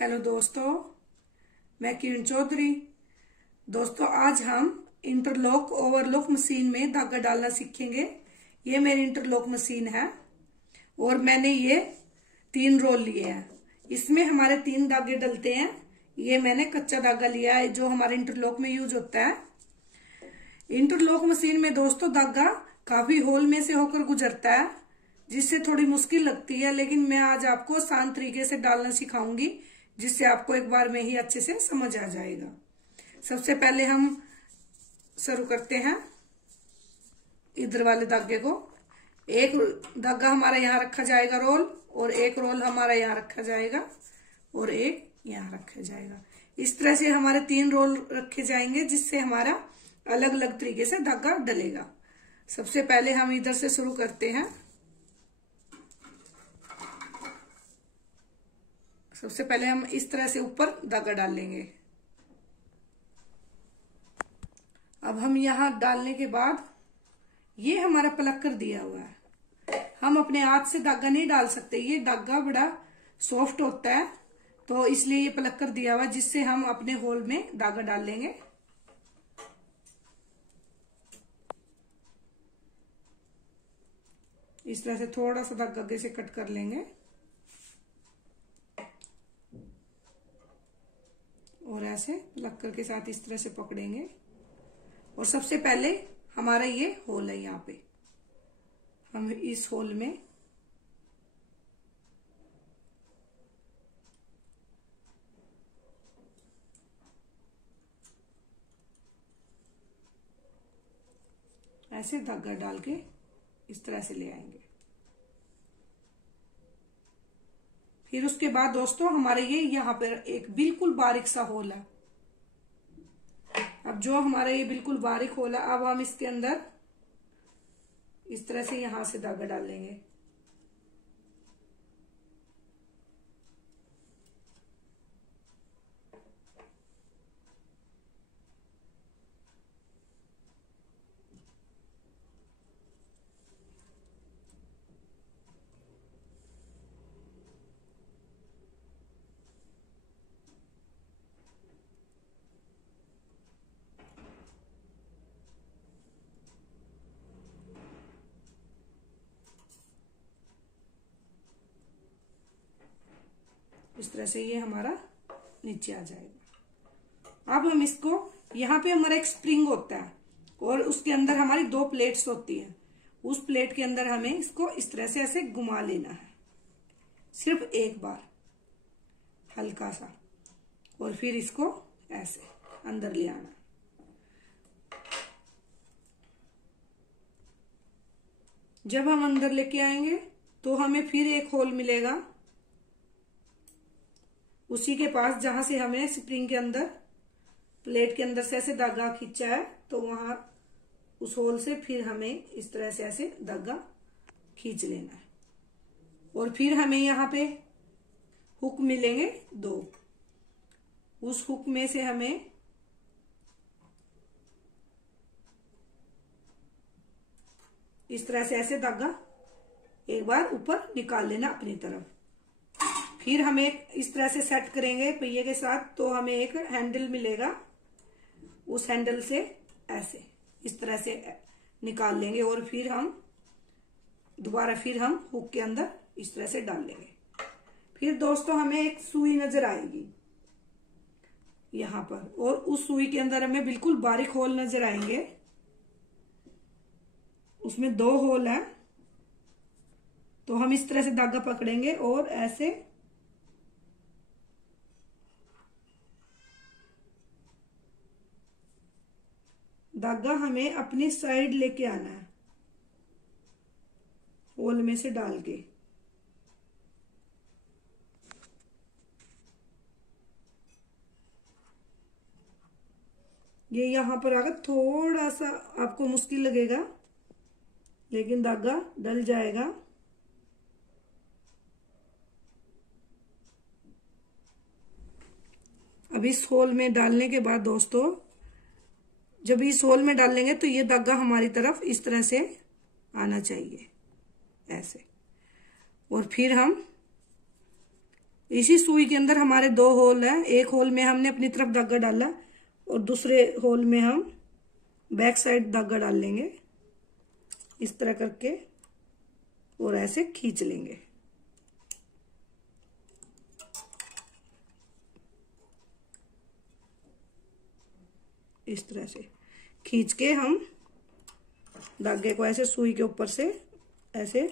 Hello दोस्तों, मैं किरण चौधरी। दोस्तों, आज हम इंटरलॉक ओवरलॉक मशीन में धागा डालना सीखेंगे। ये मेरी इंटरलॉक मशीन है और मैंने ये 3 रोल लिए हैं। इसमें हमारे 3 धागे डलते हैं। ये मैंने कच्चा धागा लिया है जो हमारे इंटरलॉक में यूज होता है। इंटरलॉक मशीन में दोस्तों धागा काफी होल में से होकर गुजरता है, जिससे थोड़ी मुश्किल लगती है, लेकिन मैं आज आपको आसान तरीके से डालना सिखाऊंगी, जिससे आपको एक बार में ही अच्छे से समझ आ जाएगा। सबसे पहले हम शुरू करते हैं इधर वाले धागे को। एक धागा हमारा यहाँ रखा जाएगा रोल, और एक रोल हमारा यहाँ रखा जाएगा और एक यहाँ रखा जाएगा। इस तरह से हमारे 3 रोल रखे जाएंगे, जिससे हमारा अलग अलग तरीके से धागा डलेगा। सबसे पहले हम इधर से शुरू करते हैं। सबसे पहले हम इस तरह से ऊपर धागा डाल लेंगे। अब हम यहाँ डालने के बाद ये हमारा प्लग कर दिया हुआ है। हम अपने हाथ से धागा नहीं डाल सकते, ये धागा बड़ा सॉफ्ट होता है, तो इसलिए ये प्लग कर दिया हुआ है, जिससे हम अपने होल में धागा डाल लेंगे। इस तरह से थोड़ा सा धागा आगे से कट कर लेंगे और ऐसे लक्कर के साथ इस तरह से पकड़ेंगे। और सबसे पहले हमारा ये होल है, यहाँ पे हम इस होल में ऐसे धागा डाल के इस तरह से ले आएंगे। फिर उसके बाद दोस्तों हमारे ये यहाँ पर एक बिल्कुल बारीक सा होल है। अब जो हमारा ये बिल्कुल बारीक होल है, अब हम इसके अंदर इस तरह से यहां से धागा डाल लेंगे। इस तरह से ये हमारा नीचे आ जाएगा। अब हम इसको, यहाँ पे हमारा एक स्प्रिंग होता है और उसके अंदर हमारी 2 प्लेट्स होती हैं। उस प्लेट के अंदर हमें इसको इस तरह से ऐसे घुमा लेना है, सिर्फ एक बार हल्का सा, और फिर इसको ऐसे अंदर ले आना। जब हम अंदर लेके आएंगे तो हमें फिर एक होल मिलेगा उसी के पास, जहां से हमें स्प्रिंग के अंदर प्लेट के अंदर से ऐसे धागा खींचा है, तो वहां उस होल से फिर हमें इस तरह से ऐसे धागा खींच लेना है। और फिर हमें यहाँ पे हुक मिलेंगे 2। उस हुक में से हमें इस तरह से ऐसे धागा एक बार ऊपर निकाल लेना अपनी तरफ। फिर हमें इस तरह से सेट करेंगे पहिए के साथ, तो हमें एक हैंडल मिलेगा। उस हैंडल से ऐसे इस तरह से निकाल लेंगे और फिर हम दोबारा हुक के अंदर इस तरह से डाल लेंगे। फिर दोस्तों हमें एक सुई नजर आएगी यहाँ पर, और उस सुई के अंदर हमें बिल्कुल बारीक होल नजर आएंगे। उसमें 2 होल है, तो हम इस तरह से धागा पकड़ेंगे और ऐसे धागा हमें अपनी साइड लेके आना है, होल में से डाल के। ये यहाँ पर आकर थोड़ा सा आपको मुश्किल लगेगा, लेकिन धागा डल जाएगा। अब इस होल में डालने के बाद दोस्तों, जब इस होल में डाल लेंगे तो ये धागा हमारी तरफ इस तरह से आना चाहिए ऐसे। और फिर हम इसी सुई के अंदर हमारे 2 होल हैं। एक होल में हमने अपनी तरफ धागा डाला और दूसरे होल में हम बैक साइड धागा डाल लेंगे इस तरह करके, और ऐसे खींच लेंगे। इस तरह से खींच के हम धागे को ऐसे सुई के ऊपर से ऐसे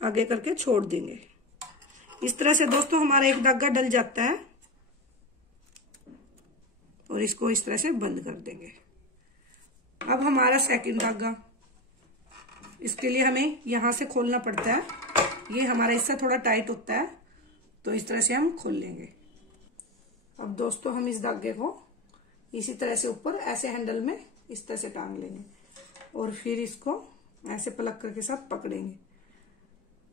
आगे करके छोड़ देंगे। इस तरह से दोस्तों हमारा एक धागा डल जाता है और इसको इस तरह से बंद कर देंगे। अब हमारा सेकंड धागा, इसके लिए हमें यहां से खोलना पड़ता है। ये हमारा हिस्सा थोड़ा टाइट होता है, तो इस तरह से हम खोल लेंगे। अब दोस्तों हम इस धागे को इसी तरह से ऊपर ऐसे हैंडल में इस तरह से टांग लेंगे और फिर इसको ऐसे प्लग के साथ पकड़ेंगे।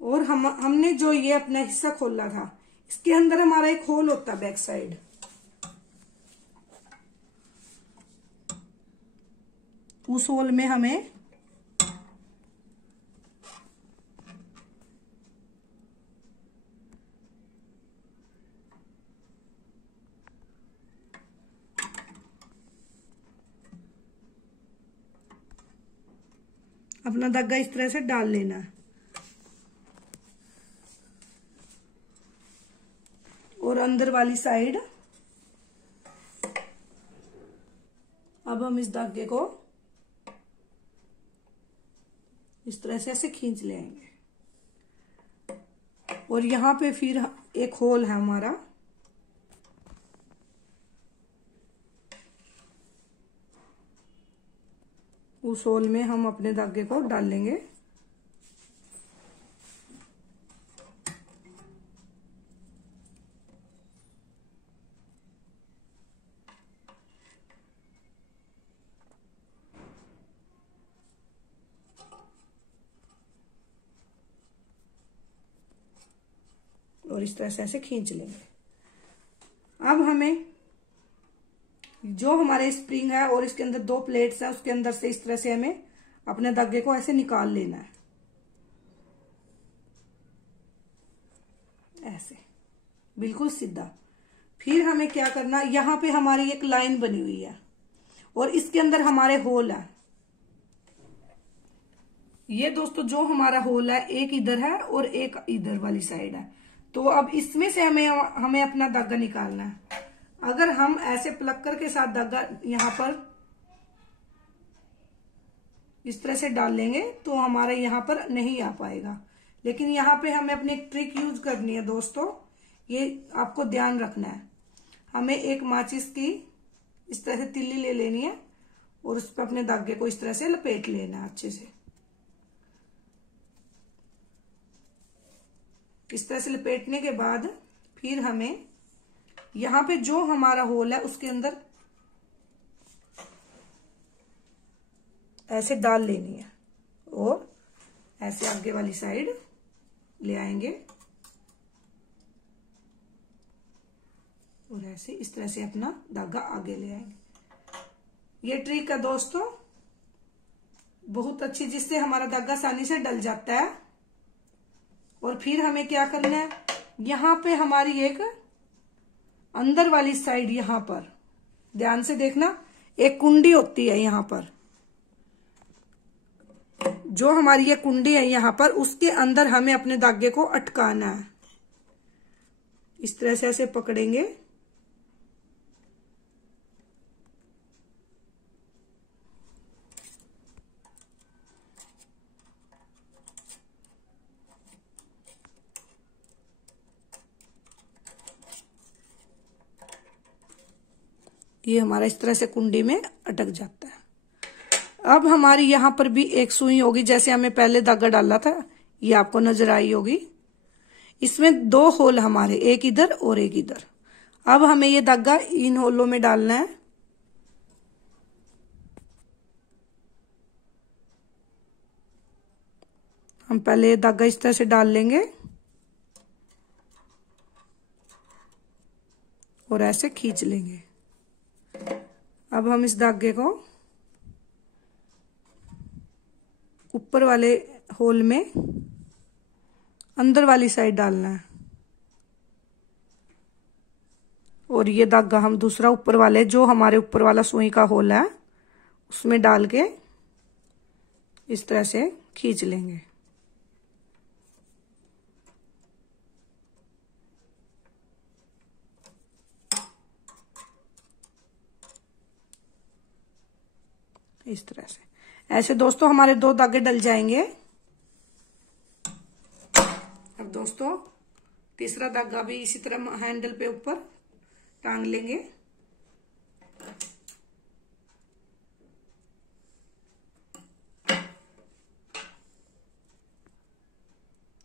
और हमने जो ये अपना हिस्सा खोला था, इसके अंदर हमारा एक होल होता है बैक साइड। उस होल में हमें अपना धागा इस तरह से डाल लेना है और अंदर वाली साइड अब हम इस धागे को इस तरह से ऐसे खींच लेंगे। और यहां पे फिर एक होल है हमारा, उस होल में हम अपने धागे को डाल लेंगे। और इस तरह से ऐसे खींच लेंगे। अब हमें जो हमारे स्प्रिंग है और इसके अंदर 2 प्लेट्स है, उसके अंदर से इस तरह से हमें अपने धागे को ऐसे निकाल लेना है, ऐसे बिल्कुल सीधा। फिर हमें क्या करना, यहां पे हमारी एक लाइन बनी हुई है और इसके अंदर हमारे होल है। ये दोस्तों जो हमारा होल है, एक इधर है और एक इधर वाली साइड है। तो अब इसमें से हमें अपना धागा निकालना है। अगर हम ऐसे प्लक्कर के साथ धागा यहां पर इस तरह से डाल लेंगे तो हमारा यहां पर नहीं आ पाएगा। लेकिन यहां पे हमें अपनी एक ट्रिक यूज करनी है दोस्तों, ये आपको ध्यान रखना है। हमें एक माचिस की इस तरह से तिल्ली ले लेनी है और उस पर अपने धागे को इस तरह से लपेट लेना है अच्छे से। इस तरह से लपेटने के बाद फिर हमें यहां पे जो हमारा होल है उसके अंदर ऐसे डाल लेनी है और ऐसे आगे वाली साइड ले आएंगे और ऐसे इस तरह से अपना धागा आगे ले आएंगे। ये ट्रिक है दोस्तों बहुत अच्छी, जिससे हमारा धागा आसानी से डल जाता है। और फिर हमें क्या करना है, यहां पे हमारी एक अंदर वाली साइड, यहां पर ध्यान से देखना, एक कुंडी होती है यहां पर, जो हमारी ये कुंडी है यहां पर, उसके अंदर हमें अपने धागे को अटकाना है। इस तरह से ऐसे पकड़ेंगे ये हमारा इस तरह से कुंडी में अटक जाता है। अब हमारी यहां पर भी एक सुई होगी, जैसे हमें पहले धागा डाला था, ये आपको नजर आई होगी। इसमें 2 होल हमारे, एक इधर और एक इधर। अब हमें ये धागा इन होलों में डालना है। हम पहले ये धागा इस तरह से डाल लेंगे और ऐसे खींच लेंगे। अब हम इस धागे को ऊपर वाले होल में अंदर वाली साइड डालना है। और ये धागा हम दूसरा ऊपर वाले, जो हमारे ऊपर वाला सुई का होल है, उसमें डाल के इस तरह से खींच लेंगे। इस तरह से ऐसे दोस्तों हमारे 2 धागे डल जाएंगे। अब दोस्तों तीसरा धागा भी इसी तरह हैंडल पे ऊपर टांग लेंगे।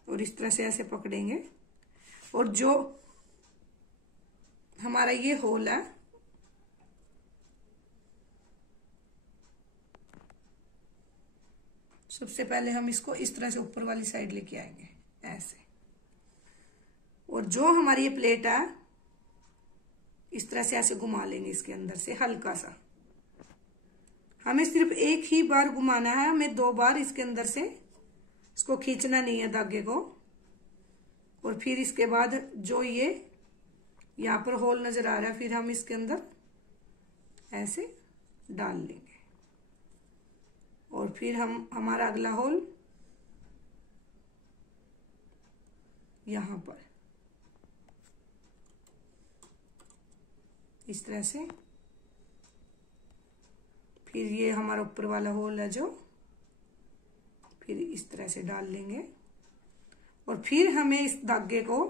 और इस तरह से ऐसे पकड़ेंगे। और जो हमारा ये होल है, सबसे पहले हम इसको इस तरह से ऊपर वाली साइड लेके आएंगे ऐसे। और जो हमारी ये प्लेट है, इस तरह से ऐसे घुमा लेंगे इसके अंदर से हल्का सा। हमें सिर्फ एक ही बार घुमाना है, हमें 2 बार इसके अंदर से इसको खींचना नहीं है धागे को। और फिर इसके बाद जो ये यहाँ पर होल नजर आ रहा है, फिर हम इसके अंदर ऐसे डाल लेंगे। और फिर हम हमारा अगला होल यहां पर इस तरह से। फिर ये हमारा ऊपर वाला होल है जो, फिर इस तरह से डाल लेंगे। और फिर हमें इस धागे को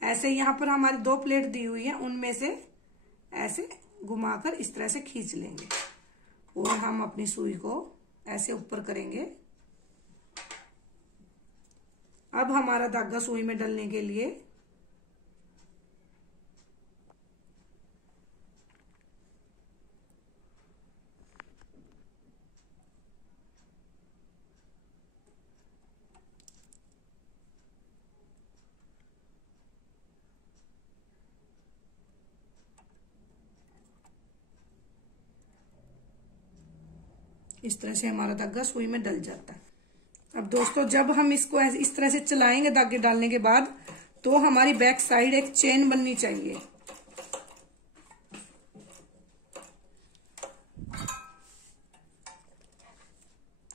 ऐसे, यहां पर हमारी 2 प्लेट दी हुई है, उनमें से ऐसे घुमाकर इस तरह से खींच लेंगे। और हम अपनी सुई को ऐसे ऊपर करेंगे। अब हमारा धागा सुई में डलने के लिए इस तरह से हमारा धागा सुई में डल जाता है। अब दोस्तों जब हम इसको इस तरह से चलाएंगे धागे डालने के बाद, तो हमारी बैक साइड एक चेन बननी चाहिए।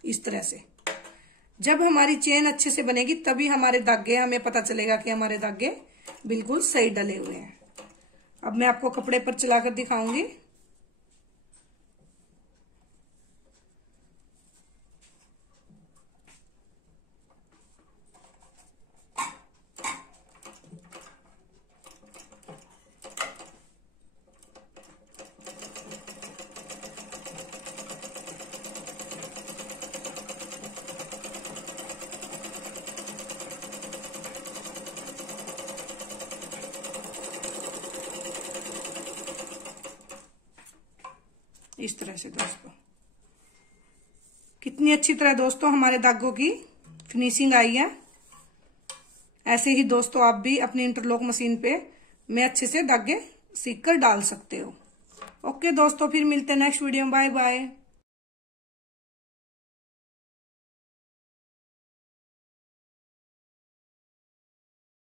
इस तरह से जब हमारी चेन अच्छे से बनेगी, तभी हमारे धागे, हमें पता चलेगा कि हमारे धागे बिल्कुल सही डले हुए हैं। अब मैं आपको कपड़े पर चलाकर दिखाऊंगी। इस तरह से दोस्तों कितनी अच्छी तरह दोस्तों हमारे धागों की फिनिशिंग आई है। ऐसे ही दोस्तों आप भी अपनी इंटरलॉक मशीन पे में अच्छे से धागे सीख कर डाल सकते हो। ओके दोस्तों, फिर मिलते हैं नेक्स्ट वीडियो में। Bye bye.